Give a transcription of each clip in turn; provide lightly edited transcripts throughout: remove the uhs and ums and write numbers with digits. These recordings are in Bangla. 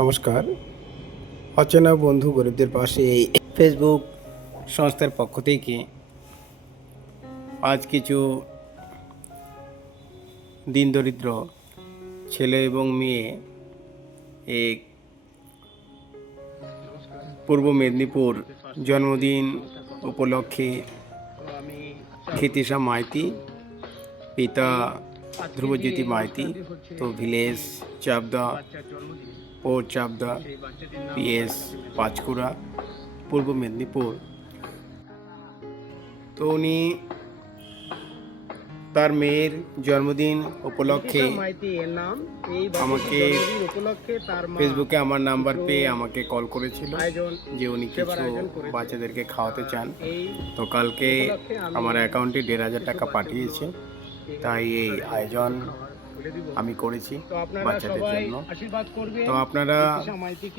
নমস্কার। অচেনা বন্ধু গরিবদের পাশে এই ফেসবুক সংস্থার পক্ষ থেকে আজ কিছু দিন দরিদ্র ছেলে এবং মেয়ে এক পূর্ব মেদিনীপুর জন্মদিন উপলক্ষে ক্ষিতিশা মাইতি, পিতা ধ্রুবজ্যোতি মাইতি, তো ভিলেজ চাপদা, পোর্ট চাপদা, পিএস পাঁচকুড়া, পূর্ব মেদিনীপুর। তো উনি তার মেয়ের জন্মদিন উপলক্ষে আমাকে ফেসবুকে আমার নাম্বার পেয়ে আমাকে কল করেছিল যে উনি কিছু বাচ্চাদেরকে খাওয়াতে চান। তো কালকে আমার অ্যাকাউন্টে 1,500 টাকা পাঠিয়েছে, তাই এই আয়োজন আমি করেছি বাচ্চাদের জন্য। তো আপনারা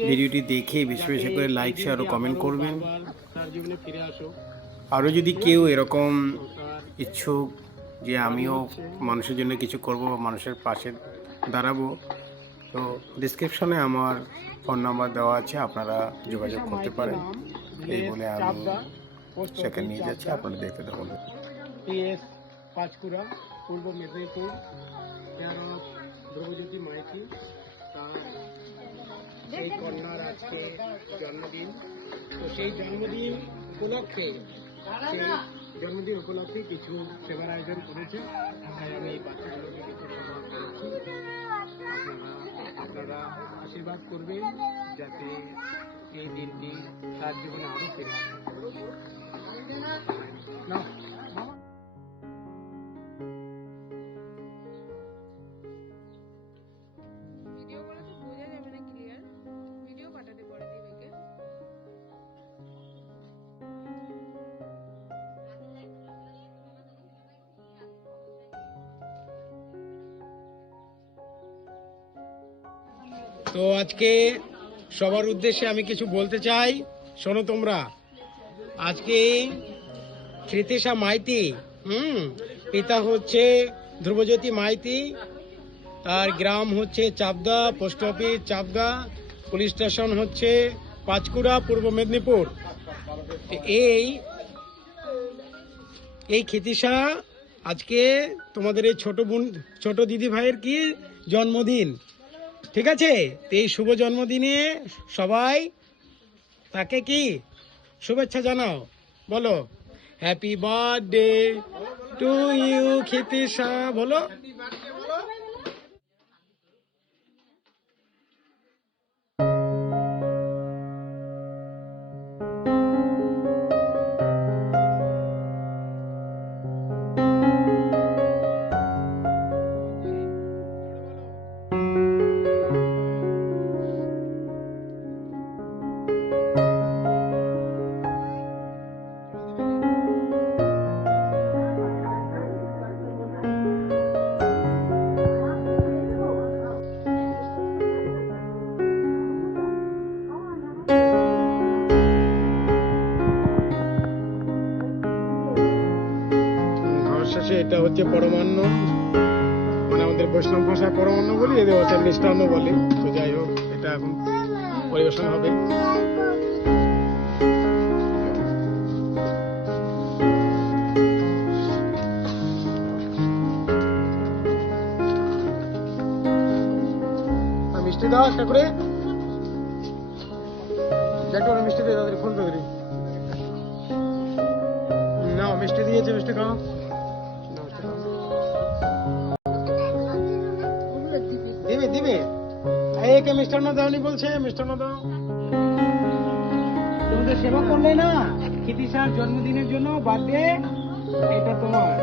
ভিডিওটি দেখে বেশি বেশি করে লাইক, শেয়ার ও কমেন্ট করবেন। আরও যদি কেউ এরকম ইচ্ছুক যে আমিও মানুষের জন্য কিছু করব বা মানুষের পাশে দাঁড়াবো, তো ডিসক্রিপশনে আমার ফোন নাম্বার দেওয়া আছে, আপনারা যোগাযোগ করতে পারেন। এই বলে আমি সেখানে নিয়ে যাচ্ছি, আপনারা দেখতে দেবেন। পিএস পাঁচকুড়া, পূর্ব মেদিনীপুর, ধ্রুবজ্যোতি মাইতি। সেই কন্যার আজকে জন্মদিন। তো সেই জন্মদিন উপলক্ষে কিছু সেবার আয়োজন করেছে, তাই আমি এই বাচ্চাগুলোকে কিছু সেবা করেছি। আপনারা আশীর্বাদ করবেন যাতে এই দিনটি তার জীবনে আরো ফিরে আসে। তো আজকে সবার উদ্দেশ্যে আমি কিছু বলতে চাই, শোনো তোমরা। আজকে ক্ষিতিশা মাইতি, পিতা হচ্ছে ধ্রুবজ্যোতি মাইতি, আর গ্রাম হচ্ছে চাপদা, পোস্ট অফিস চাপদা, পুলিশ স্টেশন হচ্ছে পাঁচকুড়া, পূর্ব মেদিনীপুর। এই ক্ষিতিশা আজকে তোমাদের এই ছোট দিদি ভাইয়ের কি জন্মদিন, ঠিক আছে? তো এই শুভ জন্মদিনে সবাই তাকে কি শুভেচ্ছা জানাও, বলো হ্যাপি বার্থডে টু ইউ ক্ষিতিশা, বলো। এটা হচ্ছে পরমান্ন, মানে আমাদের বৈষ্ণব ভাষায় পরমান্ন বলি, এদের হচ্ছে মিষ্টান্ন বলে। তো যাই হোক, এটা এখন পরিবেশন হবে। মিষ্টি দাও একটা করে, মিষ্টি দিয়ে তাদের ফোন করে নাও। মিষ্টি দিয়েছে, মিষ্টি খাও। দিবে একে মিষ্টান্ন দাওনি বলছে, মিষ্টান্ন দাও। তোমাদের সেবা করলে না, ক্ষিতিশার জন্মদিনের জন্য বার্থডে, এটা তোমার।